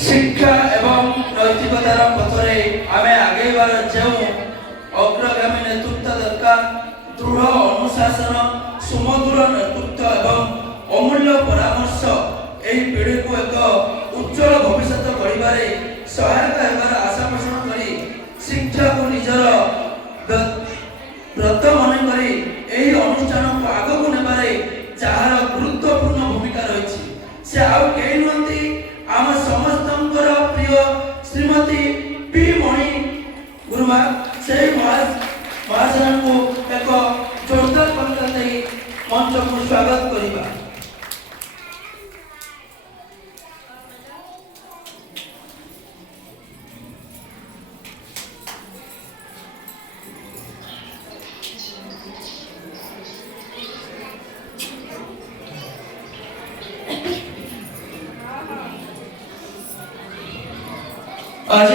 शिक्षा एवं नैतिकतार पथरे आमे आगेबार जो अग्रगामी नेतृत्व दरकार दृढ़ अनुशासन सुमधुर नेतृत्व एवं अमूल्य परामर्श यही पीढ़ी को एक उज्जवल भविष्य गढ़े सहायक होगार आशा पोषण कर शिक्षा को निजर व्रत मन कर अनुष्ठान को आगक ने जार गुरुत्वपूर्ण भूमिका रही से आउ कई नुहति आम समस्त प्रिय श्रीमती पी मणि गुरुमा से महाशय को एक जोरदार करता मंच को स्वागत करवा। आज